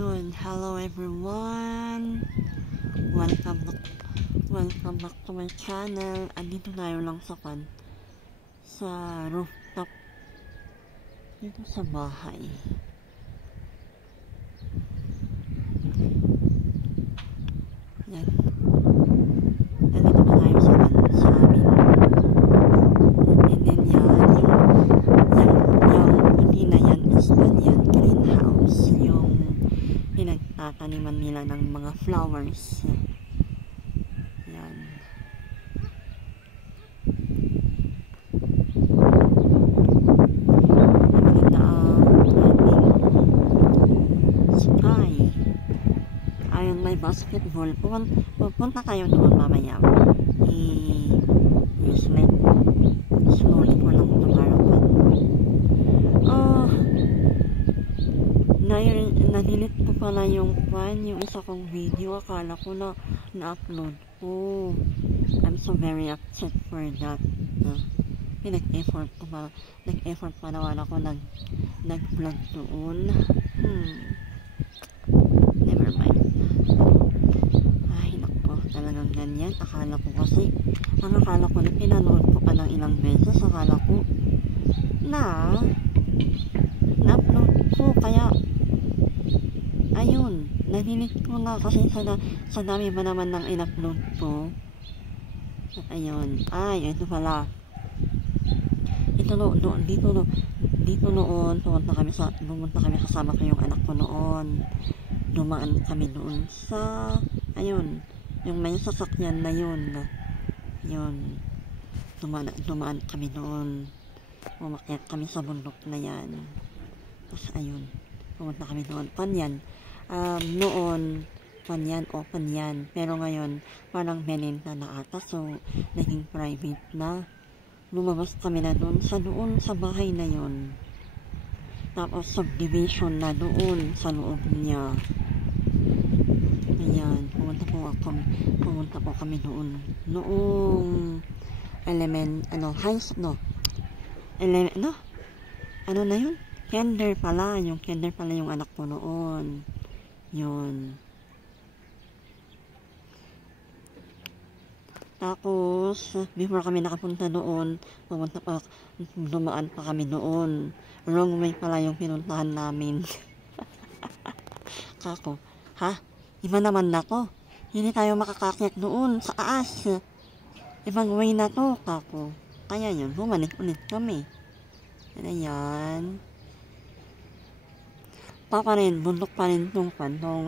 Yun, hello everyone! Welcome back to my channel. Andito tayo lang sa rooftop dito sa bahay. Yan. Andito pa tayo sa amin. And then yan, yung puti na yan is yan, greenhouse. Yung pinagtataniman nila ng mga flowers. Yan. Maganda ang sky. Ayun, may basketball. Pupunta kayo doon mamaya. Sunulit ko lang ito harapan. Nadilit ko pala yung isa kong video. Akala ko na-upload ko. I'm so very upset for that. Nag-effort pa naman ako nag-vlog doon. Never mind. Ay, naku, talagang ganyan. Akala ko na pinanood ko pa ng ilang beses. Akala ko na-upload ko. Kaya ayun, nadilit ko na kasi sa dami ba naman ng in-upload ko. At ayun, ito pala. Dito noon, pumunta kami kasama ko yung anak ko noon. Dumaan kami doon sa, ayun, yung may sasakyan na yun. Yun, dumaan kami doon. Umakyat kami sa bundok na yan. Tapos ayun, pumunta kami doon. Noon, open yan. Pero ngayon, parang benenta na ata. So, naging private na. Lumabas kami na doon sa bahay na yon. Tapos, subdivision na doon sa loob niya. Ayan, pumunta po kami doon. Noong ano na yun? Kinder pala yung anak ko noon. Yun. Tapos, before kami nakapunta doon, dumaan pa kami doon. Wrong way pala yung pinuntahan namin. Kako, iba naman na to. Hindi tayo makakakyat doon sa aas. Ibang way na to, kako. Kaya yun, bumalik ulit kami. Ayan. Bundok pa rin itong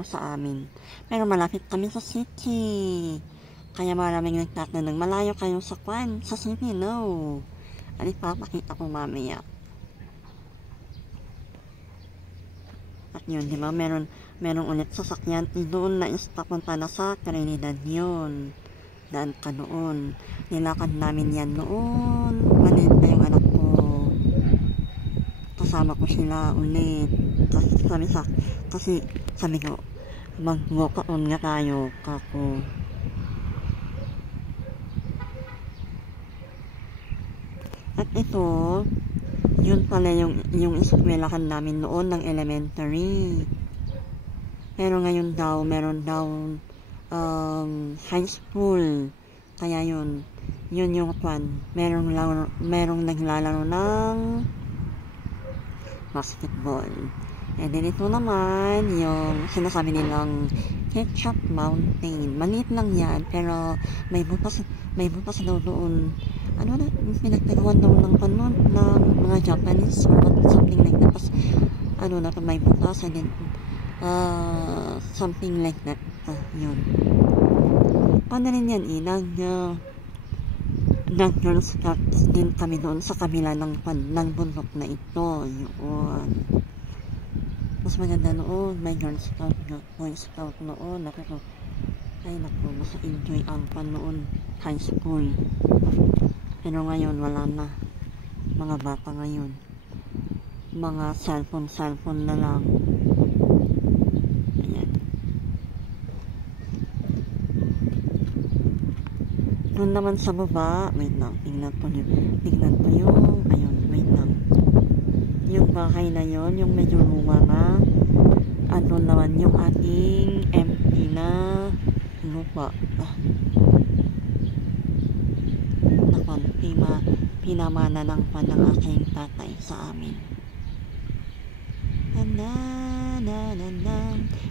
sa amin. Pero malapit kami sa city. Kaya maraming nagtatanong, malayo kayo sa city, no? Papakita ko mamaya. At yun, di ba? Meron ulit sasakyan. Doon na papunta na sa Trinidad yun. Daan ka noon. Nilakad namin yan noon. Maliit na yung anak ko. Kasama ko sila ulit. Kasi sabi ko, mag-walk on nga tayo, kako. At ito, yun pala yung eskwelahan namin noon ng elementary. Pero ngayon daw, meron daw high school. Kaya yun yung merong naglalaro ng basketball. And then ito naman, yung sinasabi nilang Ketchup Mountain. Maliit lang yan, pero may butas daw doon. Ano na, pinagtagawan daw ng panon ng mga Japanese or something like that. Tapos, may butas, and then, something like that. Yun. Paano rin yan, nag-Girl Scouts din kami doon sa kabila ng bundok na ito. Yun. Mas maganda noon, may Girl Scout, Boy Scout noon. Mas enjoy ang noon, high school. Pero ngayon, wala na. Mga bata ngayon. Mga cellphone na lang. Ayan. Doon naman sa baba, wait lang, tingnan po yung, ayun, wait lang. Yung bahay na yon, yung medyo luma na, doon naman naman yung ating empty na lupa. Nakon, pinamana ng pan ng aking tatay sa amin.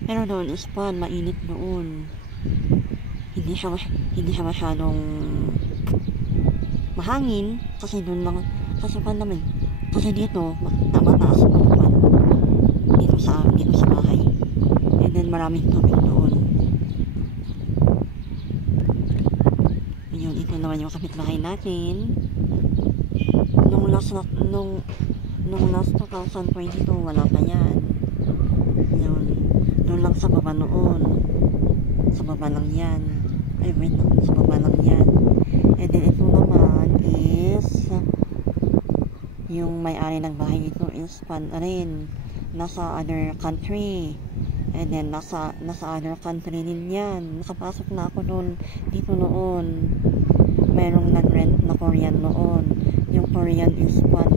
Pero doon is pan, mainit doon. Hindi siya masyadong mahangin kasi doon lang kasi pan namin. Kasi dito mataas ang pan. Dito sa bahay. And then maraming tubig doon. Yun, ito naman yung kapitbahay natin. Nung last 2022 wala pa yan. Yun. Doon lang sa baba noon. Sa baba lang yan. Ay wait, sa baba lang yan. And then ito naman is yung may-ari ng bahay dito is pan rin. Nasa other country. And then nasa other country din yan. Nakapasok na ako doon dito noon. Merong nag-rent na Korean noon. Yung Korean is pan,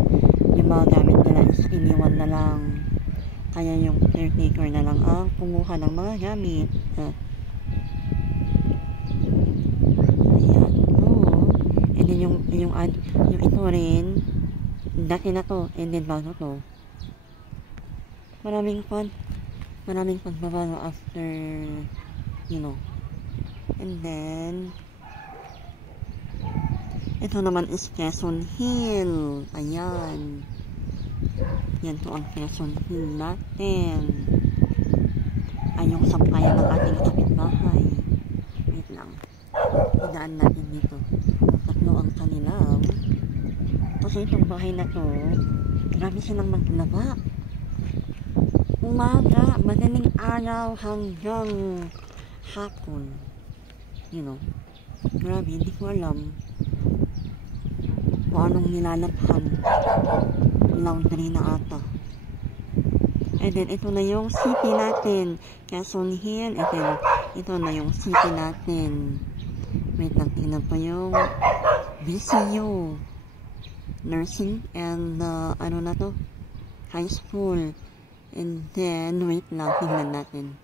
yung mga gamit nila is iniwan na lang. Kaya yung caretaker na lang ang kumuha ng mga gamit. Ayan. And then yung ito rin, dati na to, and then bago to. Maraming pagbabago after, you know. And then, ito naman is Quezon Hill. Ayan. Yan po ang Quezon Hill natin. Ay, yung sampayan ng ating kapitbahay. Wait lang. Idaan natin dito. Tatlo ang kanilang. Kasi itong bahay na to, grabe silang maglaba. Umaga, madaling araw hanggang hapon. You know. Grabe, hindi ko alam kung anong nilalabhan. Laundry na ata. And then ito na yung city natin, Quezon Hill. Ito na yung city natin. Wait lang, tingnan pa yung BCU nursing and ano na to, high school. And then wait lang, tingnan natin.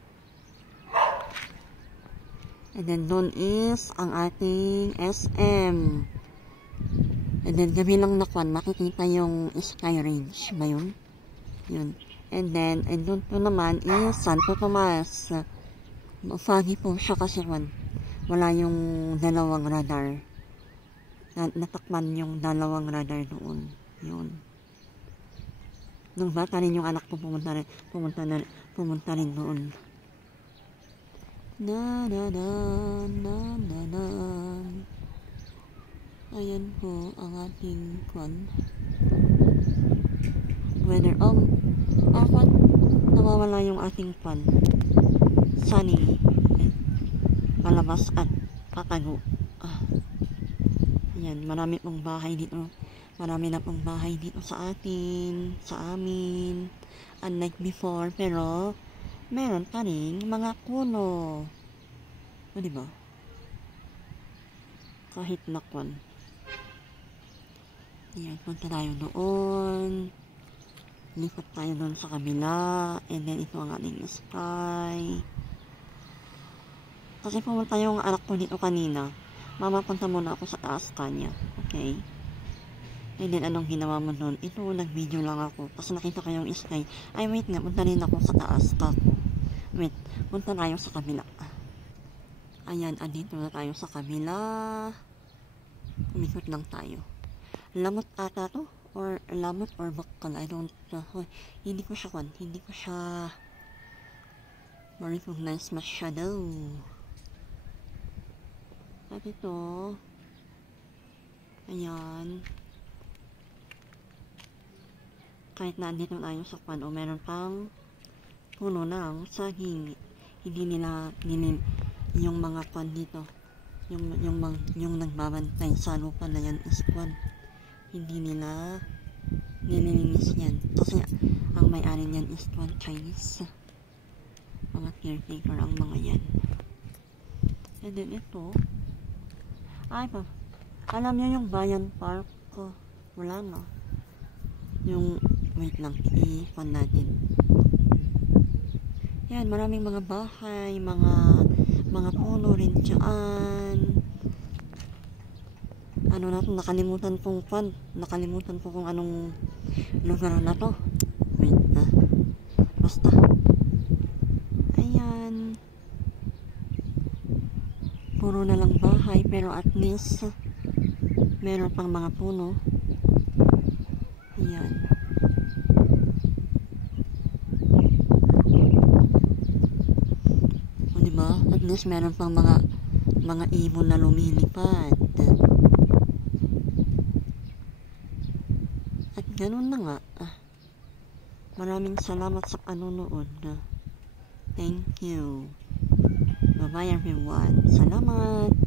And then doon is ang ating SM. And then gabi lang nakwan, makikita yung Sky Range ba yun? Yun. And then, and doon po naman is Santo Tomas. Foggy po siya kasi wala yung dalawang radar. Natakman yung dalawang radar doon. Yun. Nung bata rin yung anak ko pumunta rin doon. Ayan po ang ating weather. Nawawala yung ating sunny. Palabas at katago. Ayan, marami pong bahay dito. Marami na pong bahay dito sa amin. Unlike before, pero meron pa rin mga puno. O, diba? Kahit nakwan. Ayan, punta tayo doon. Lipat tayo doon sa kabila. And then, ito ang ating sky. Kasi pumunta yung anak ko dito kanina. Mama, punta muna ako sa taas kanya. Okay? And then, anong ginawa mo doon? Ito, nag-video lang ako. Tapos nakita ko yung sky. Ay, wait nga, punta rin ako sa taas kako. Wait, punta tayo sa kabila. Ayan, andito na tayo sa kabila. Umikot lang tayo. Lamot ata to? Or lamot or bakal? I don't know. Hindi ko siya ma-recognize masyado. At ito, ayan, kahit nandito tayo sa o meron pang puno ng saging, hindi nila yung mga dito, yung nagbabantay sa lupa na yan is hindi nila nililinis yan kasi ang may-ari niyan is Chinese. Mga caretaker ang mga yan. And then ito, ay pa, alam niyo yung Bayan Park ko, wala na. Yung, wait lang, i-pan natin. Yan, maraming mga bahay, mga puno rin dyan. Ano na to, nakalimutan ko kung anong lugar na to. Wait na. Basta. Ayan. Puro na lang bahay, pero at least meron pang mga puno. Ayan. O diba? At least meron pang mga ibon na lumilipad. At ganun na nga. Maraming salamat sa panonood. Thank you. Bye-bye everyone. Salamat.